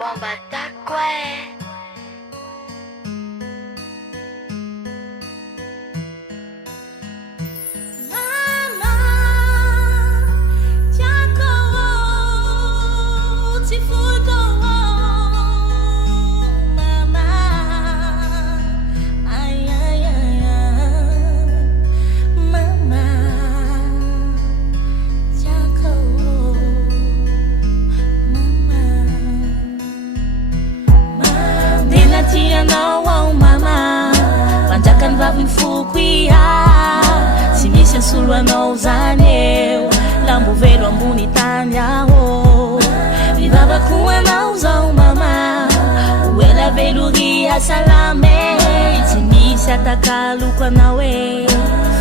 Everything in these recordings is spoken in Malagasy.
bomba takwe. Mama, tiako, tifudo, mama, ay, ay, ay, ay, mama, tiako, mama, dinatia na wow, mama, panjakan vavy fukuya. Simisy solo anao zany eo, lambo velo ambony tany aho. Mivavako anao zao mama, oela veloria salame. Tsy misy atakaloko anao e,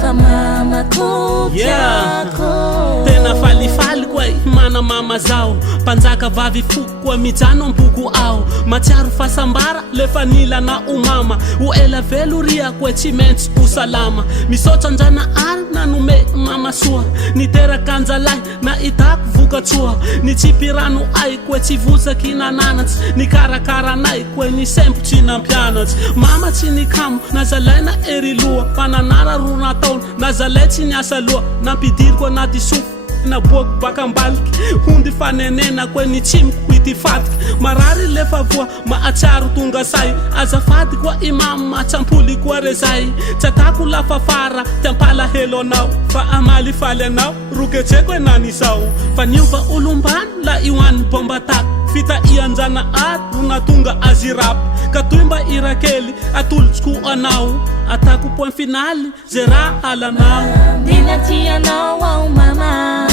fa mamako tiako. Tena falifaly koa mana mama zao, panjaka vavy foko mijano amboko ao. Matsiaro fasambara lefa nila na umama, oela veloria koa tsy maintsy ho salama. Misaotra anjana ary nanome mama soa, niteraka anjalahy na itako vokatsoa. Nitsipirano ay koa tsy vozaky nananatsy, nikarakaranay koa ny sempotsy nampianatsy. Mama tsy nikamo nazalaina ery loha, pananara ro nataona nazalay tsy niasa loha. Nampidiriko anaty sofo naboako baka ambaliky, hondy fanenena koa ny tsimiko ity fatiky. Marary lefa voa maatsiaro tonga say, azafady koa imama tsampoly koa rezay. Tsatako lafa fara tiampalahelo anao, fa amaly faly anao roketseko enanisao. Fa niova olombany la ioany bomba tako, fitaianjana ary ro natonga azy rapy. Ka toy mba irakely atolotsiko anao, atako point finaly ze raha halanao. Dinatianao ao mama,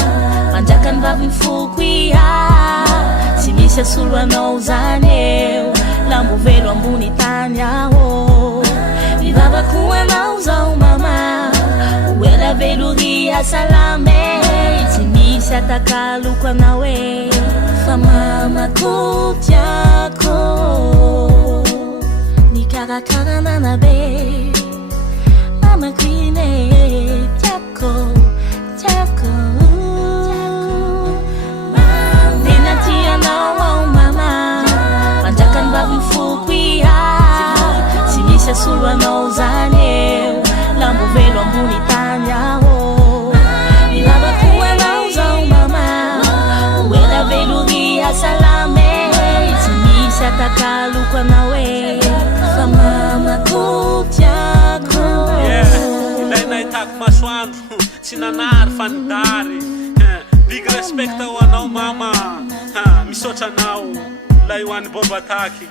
manjakany vavy foko ia. Tsy misy asolo anao zany eo, lambo velo ambony tany aho. Mivavako anao zao mama, oela veloria salame. Tsy misy atakaloko anao e, fa mamako tiako. Nikarakara nanabe, mama queen tiako, tiako. Dinatianao ao mama, manjakan vavy foko ia. Tsy misy asolo anao zany eo, lambo velo ambony tany aho. Mivavako anao zao mama, oela veloria salame. Tsy misy atakaloko anao e, fa mamako tiako. Ilaina itako masoandro tsy nanary fa nidary. Big respect ho anao mama, misaotra anao la io any bomba taky.